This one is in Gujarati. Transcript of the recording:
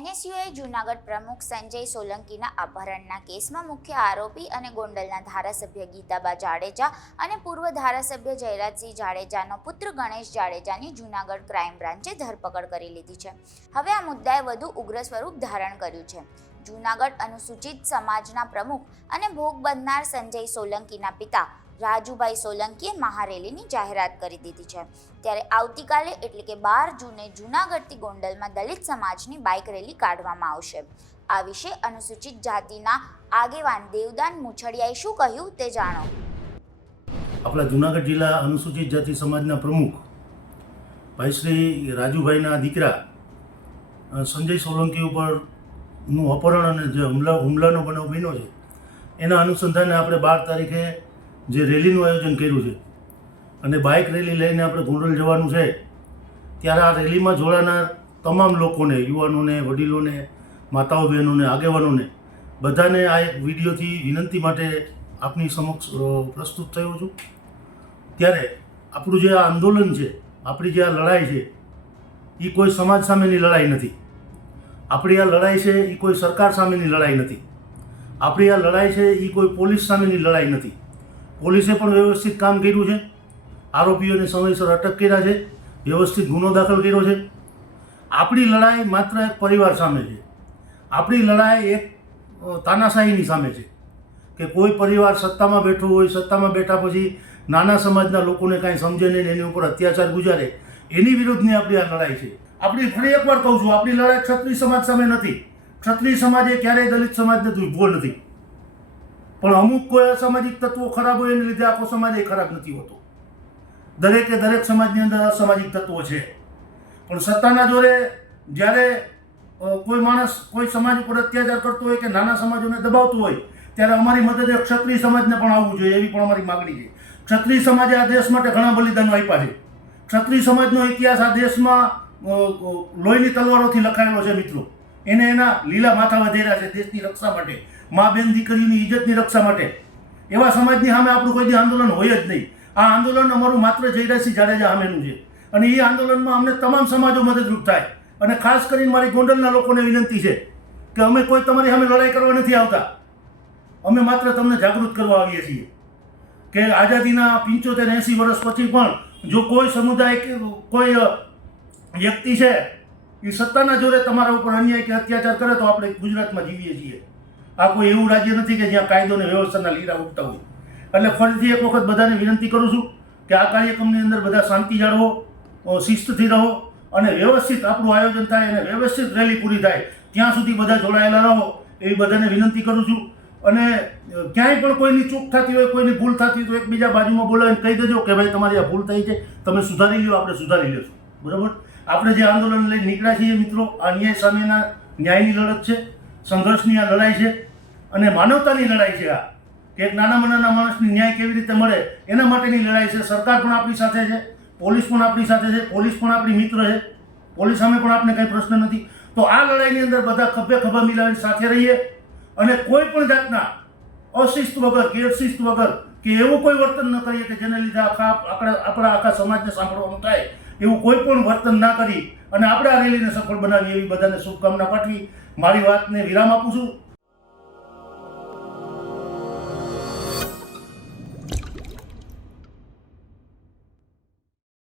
એનએસયુએ જૂનાગઢ પ્રમુખ સંજય સોલંકીના અપહરણના કેસમાં મુખ્ય આરોપી અને ગોંડલના ધારાસભ્ય ગીતાબા જાડેજા અને પૂર્વ ધારાસભ્ય જયરાજસિંહ જાડેજાનો પુત્ર ગણેશ જાડેજાની જૂનાગઢ ક્રાઇમ બ્રાન્ચે ધરપકડ કરી લીધી છે. હવે આ મુદ્દાએ વધુ ઉગ્ર સ્વરૂપ ધારણ કર્યું છે. જૂનાગઢ અનુસૂચિત સમાજના પ્રમુખ અને ભોગ બનનાર સંજય સોલંકીના પિતા રાજુભાઈ સોલંકીએ મહારેલીની જાહેરાત કરી દીધી છે. ત્યારે આવતીકાલે એટલે કે 12 જૂને જૂનાગઢથી ગોંડલમાં દલિત સમાજની બાઇક રેલી કાઢવામાં આવશે. આ વિશે અનુસૂચિત જાતિના આગેવાન દેવદાન મુછડિયાએ શું કહ્યું તે જાણો. આપણા જૂનાગઢ જિલ્લા અનુસૂચિત જાતિ સમાજના પ્રમુખ ભાઈ શ્રી રાજુભાઈના દીકરા સંજય સોલંકી ઉપરનું અપહરણ અને જે હુમલાનો બનાવ બન્યો છે એના અનુસંધાને આપણે 12 તારીખે જે રેલીનું આયોજન કર્યું છે અને બાઇક રેલી લઈને આપણે ગોંડલ જવાનું છે. ત્યારે આ રેલીમાં જોડાનાર તમામ લોકોને, યુવાનોને, વડીલોને, માતાઓ બહેનોને, આગેવાનોને બધાને આ એક વિડીયોથી વિનંતી માટે આપની સમક્ષ પ્રસ્તુત થયો છું. ત્યારે આપણું જે આ આંદોલન છે, આપણી જે આ લડાઈ છે એ કોઈ સમાજ સામેની લડાઈ નથી. આપણી આ લડાઈ છે એ કોઈ સરકાર સામેની લડાઈ નથી. આપણી આ લડાઈ છે એ કોઈ પોલીસ સામેની લડાઈ નથી. પોલીસે પણ વ્યવસ્થિત કામ કર્યું છે. આરોપીઓને સમયસર અટક કર્યા છે, વ્યવસ્થિત ગુનો દાખલ કર્યો છે. આપણી લડાઈ માત્ર એક પરિવાર સામે છે. આપણી લડાઈ એક તાનાશાહીની સામે છે કે કોઈ પરિવાર સત્તામાં બેઠો હોય, સત્તામાં બેઠા પછી નાના સમાજના લોકોને કાંઈ સમજે નહીં, એની ઉપર અત્યાચાર ગુજારે, એની વિરુદ્ધની આપણી આ લડાઈ છે. આપણી ફરી એકવાર કહું છું, આપણી લડાઈ ક્ષત્રિય સમાજ સામે નથી. ક્ષત્રિય સમાજે ક્યારેય દલિત સમાજને ભૂવો નથી. પણ અમુક કોઈ અસામાજિક તત્વો ખરાબ હોય એને લીધે આખો સમાજ એ ખરાબ નથી હોતો. દરેકે દરેક સમાજની અંદર અસામાજિક તત્વો છે. પણ સત્તાના જોરે જ્યારે કોઈ માણસ કોઈ સમાજ ઉપર અત્યાચાર કરતો હોય કે નાના સમાજોને દબાવતો હોય ત્યારે અમારી મદદે ક્ષત્રિય સમાજને પણ આવવું જોઈએ, એવી પણ અમારી માગણી છે. ક્ષત્રિય સમાજે આ દેશ માટે ઘણા બલિદાનો આપ્યા છે. ક્ષત્રિય સમાજનો ઇતિહાસ આ દેશમાં લોહીની તલવારોથી લખાયેલો છે મિત્રો. એને એના લીલા માથા વધેર્યા છે દેશની રક્ષા માટે, મા બેન દીકરીની ઇજ્જતની રક્ષા માટે. એવા સમાજની સામે આપણું કોઈ આંદોલન હોય જ નહીં. આ આંદોલન અમારું માત્ર જયરાજસિંહ જાડેજા સામેનું છે અને એ આંદોલનમાં અમને તમામ સમાજો મદદરૂપ થાય. અને ખાસ કરીને મારી ગોંડલના લોકોને વિનંતી છે કે અમે કોઈ તમારી સામે લડાઈ કરવા નથી આવતા. અમે માત્ર તમને જાગૃત કરવા આવીએ છીએ કે આઝાદીના 75-80 વર્ષ પછી પણ જો કોઈ સમુદાય કે કોઈ વ્યક્તિ છે એ સત્તાના જોરે તમારા ઉપર અન્યાય કે અત્યાચાર કરે તો આપણે ગુજરાતમાં જીવીએ છીએ. આ કોઈ એવું રાજ્ય નથી કે જ્યાં કાયદો અને વ્યવસ્થાના લીરા ઉઠતા હોય. એટલે ફરીથી એક વખત બધાને વિનંતી કરું છું કે આ કાર્યક્રમની અંદર બધા શાંતિ જાળવો, શિસ્તથી રહો અને વ્યવસ્થિત આપણું આયોજન થાય અને વ્યવસ્થિત રેલી પૂરી થાય ત્યાં સુધી બધા જોડાયેલા રહો એવી બધાને વિનંતી કરું છું. અને ક્યાંય પણ કોઈની ચૂક થતી હોય, કોઈની ભૂલ થતી હોય તો એકબીજા બાજુમાં બોલાવીને કહી દેજો કે ભાઈ તમારી આ ભૂલ થઈ છે, તમે સુધારી લો, આપણે સુધારી લેશું. બરાબર? આપણે જે આંદોલન લઈને નીકળ્યા છીએ મિત્રો, આ ન્યાય સામેના ન્યાયની લડત છે, સંઘર્ષની આ લડાઈ છે અને માનવતાની લડાઈ છે. આ કે એક નાના માણસની ન્યાય કેવી રીતે મળે એના માટેની લડાઈ છે. સરકાર પણ આપણી સાથે છે, પોલીસ પણ આપણી સાથે છે, પોલીસ પણ આપણી મિત્ર છે, પોલીસ સામે પણ આપણે કંઈ પ્રશ્ન નથી. તો આ લડાઈની અંદર બધા ખભે ખભા મિલાવીને સાથે રહીએ અને કોઈ પણ જાતના અશિસ્ત વગર, ગેરશિસ્ત વગર કે એવું કોઈ વર્તન ન કરીએ કે જેને લીધે આપણા આખા સમાજને સાંભળવાનું થાય એવું કોઈ પણ વર્તન ના કરી અને આપણે આ રેલીને સફળ બનાવીએ એવી બધાને શુભકામના પાઠવી મારી વાતને વિરામ આપું છું.